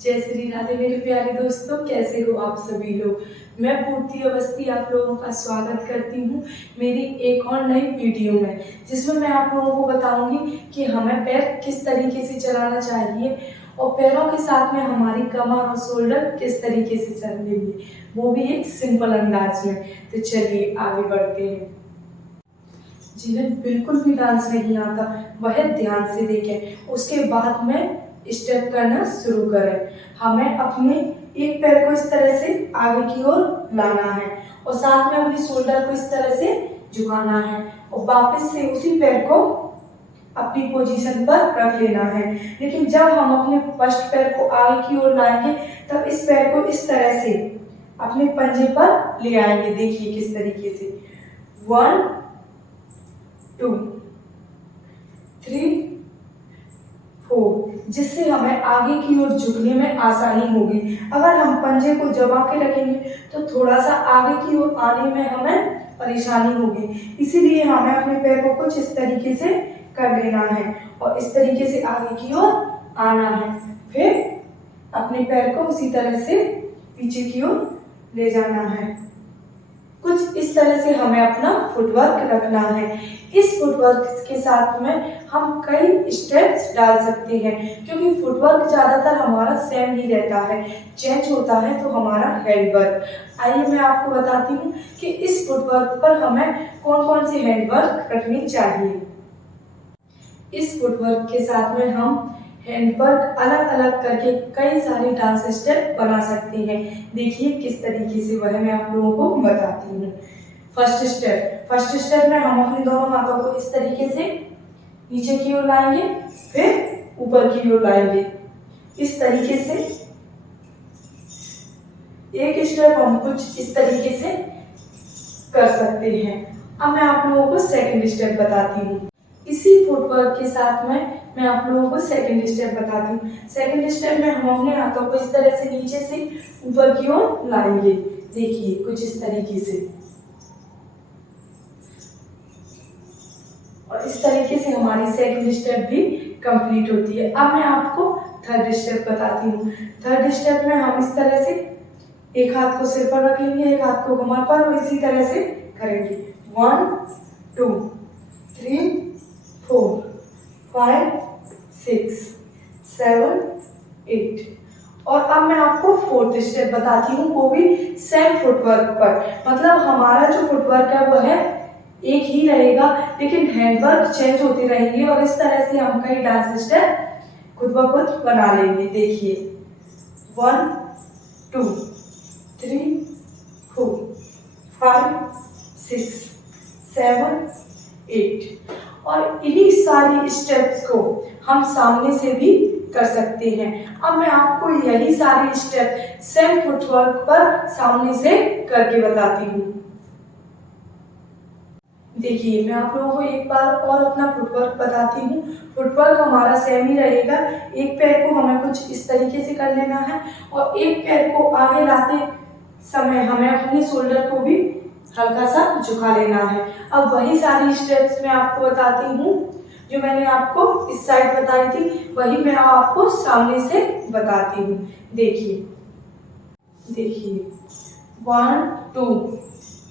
जय श्री राधे मेरे प्यारे दोस्तों, कैसे हो आप सभी लोग। मैं पूर्ति अवस्थी आप लोगों का स्वागत करती हूँ मेरी एक और नई वीडियो में, जिसमें मैं आप लोगों को बताऊंगी कि हमें पैर किस तरीके से चलाना चाहिए और पैरों के साथ में हमारी कमर और शोल्डर किस तरीके से चलेंगे, वो भी एक सिंपल अंदाज में। तो चलिए आगे बढ़ते हैं। जिन्हें बिल्कुल भी डांस नहीं आता वह ध्यान से देखें, उसके बाद में स्टेप करना शुरू करें। हमें अपने एक पैर को इस तरह से आगे की ओर लाना है और साथ में अपनी शोल्डर को इस तरह से झुकाना है और वापस से उसी पैर को अपनी पोजीशन पर रख लेना है। लेकिन जब हम अपने फर्स्ट पैर को आगे की ओर लाएंगे तब इस पैर को इस तरह से अपने पंजे पर ले आएंगे। देखिए किस तरीके से 1 2 3 4, जिससे हमें आगे की ओर झुकने में आसानी होगी। अगर हम पंजे को दबा के रखेंगे तो थोड़ा सा आगे की ओर आने में हमें परेशानी होगी। इसीलिए हमें अपने पैर को कुछ इस तरीके से कर लेना है और इस तरीके से आगे की ओर आना है। फिर अपने पैर को उसी तरह से पीछे की ओर ले जाना है। कुछ इस तरह से हमें अपना फुटवर्क रखना है। इस फुटवर्क के साथ में हम कई स्टेप्स डाल सकते हैं, क्योंकि फुटवर्क ज़्यादातर हमारा सेम ही रहता है, चेंज होता है तो हमारा हैंडवर्क। आइए मैं आपको बताती हूँ कि इस फुटवर्क पर हमें कौन कौन सी हैंडवर्क रखनी चाहिए। इस फुटवर्क के साथ में हम हैंडवर्क अलग अलग करके कई सारे डांस स्टेप बना सकते हैं। देखिए किस तरीके से वह मैं आप लोगों को बताती हूँ। फर्स्ट स्टेप में हम अपने दोनों हाथों को इस तरीके से नीचे की ओर लाएंगे, फिर ऊपर की ओर लाएंगे। इस तरीके से एक स्टेप हम कुछ इस तरीके से कर सकते हैं। अब मैं आप लोगों को सेकंड स्टेप बताती हूँ। इसी फुटवर्क के साथ में मैं आप लोगों को सेकंड स्टेप बताती हूँ। सेकंड स्टेप में हम अपने हाथों को इस तरह से नीचे से ऊपर की ओर लाएंगे। देखिए कुछ इस तरीके से, और इस तरीके से हमारी सेकंड स्टेप भी कंप्लीट होती है। अब मैं आपको थर्ड स्टेप बताती हूँ। थर्ड स्टेप में हम इस तरह से एक हाथ को सिर पर रख लेंगे, एक हाथ को कमर पर, और इसी तरह से करेंगे 1 2 3 4 5 6 7 8। और अब मैं आपको फोर्थ स्टेप बताती हूँ, वो भी सेम फुटवर्क पर। मतलब हमारा जो फुटवर्क है वह एक ही रहेगा, लेकिन हैंडवर्क चेंज होती रहेंगी और इस तरह से हम कई डांस स्टेप खुद ब खुद बना लेंगे। देखिए 1 2 3 4 5 6 7 8। और इन्हीं सारी स्टेप्स को हम सामने से भी कर सकते हैं। अब मैं आपको यही सारी स्टेप सेम फुटवर्क पर सामने से करके बताती हूँ। देखिए मैं आप लोगों को एक बार और अपना फुटवर्क बताती हूँ। फुटवर्क हमारा सेम ही रहेगा। एक पैर को हमें कुछ इस तरीके से कर लेना है और एक पैर को आगे लाते समय हमें अपने शोल्डर को भी हल्का सा झुका लेना है। अब वही सारी स्टेप्स मैं आपको बताती हूँ जो मैंने आपको इस साइड बताई थी, वही मैं आपको सामने से बताती हूँ। देखिए 1 2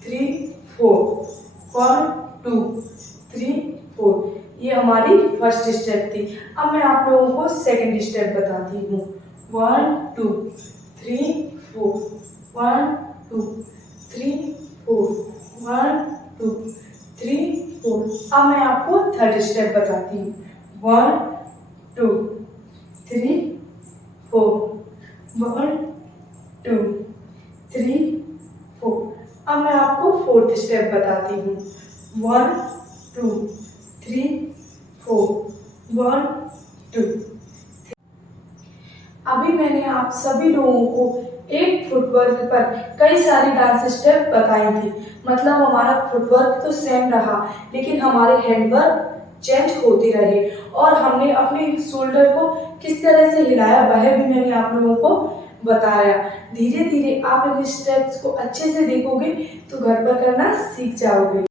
3 4 1 2 3 4, ये हमारी फर्स्ट स्टेप थी। अब मैं आप लोगों को सेकंड स्टेप बताती हूँ। 1 2 3 4 1 2 3 4 1 2 3 4। अब मैं आपको थर्ड स्टेप बताती हूँ। 1 2 3 4 1 2 3 4। अब मैं आपको फोर्थ स्टेप बताती हूँ। 1 2 3 4 1 2। अभी मैंने आप सभी लोगों को एक फुटवर्क पर कई सारी डांस स्टेप बताई थी। मतलब हमारा फुटवर्क तो सेम रहा, लेकिन हमारे हैंडवर्क चेंज होते रहे और हमने अपने शोल्डर को किस तरह से हिलाया वह भी मैंने आप लोगों को बताया। धीरे धीरे आप इन स्टेप्स को अच्छे से देखोगे तो घर पर करना सीख जाओगे।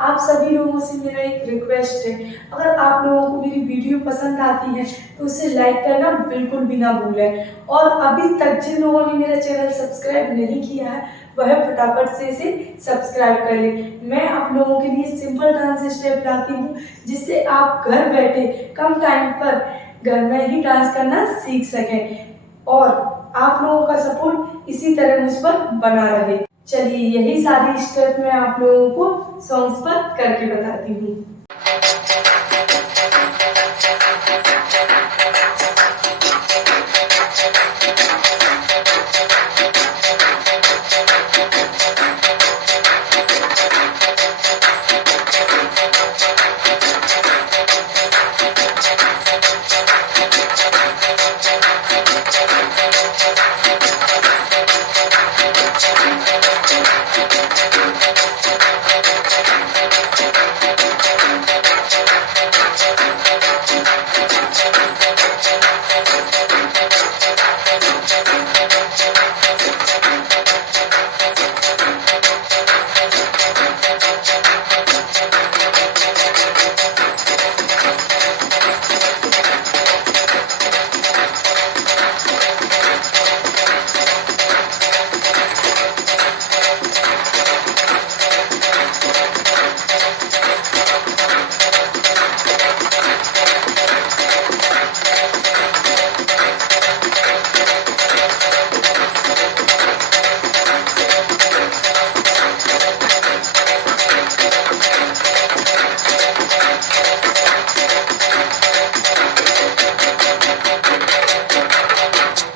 आप सभी लोगों से मेरा एक रिक्वेस्ट है, अगर आप लोगों को मेरी वीडियो पसंद आती है तो उसे लाइक करना बिल्कुल भी ना भूलें। और अभी तक जिन लोगों ने मेरा चैनल सब्सक्राइब नहीं किया है वह फटाफट से इसे सब्सक्राइब कर ले। मैं आप लोगों के लिए सिंपल डांस स्टेप लाती हूँ जिससे आप घर बैठे कम टाइम पर घर में ही डांस करना सीख सकें और आप लोगों का सपोर्ट इसी तरह मुझ पर बना रहे। चलिए यही सारी स्टेप मैं आप लोगों को सॉन्ग्स पर करके बताती हूँ।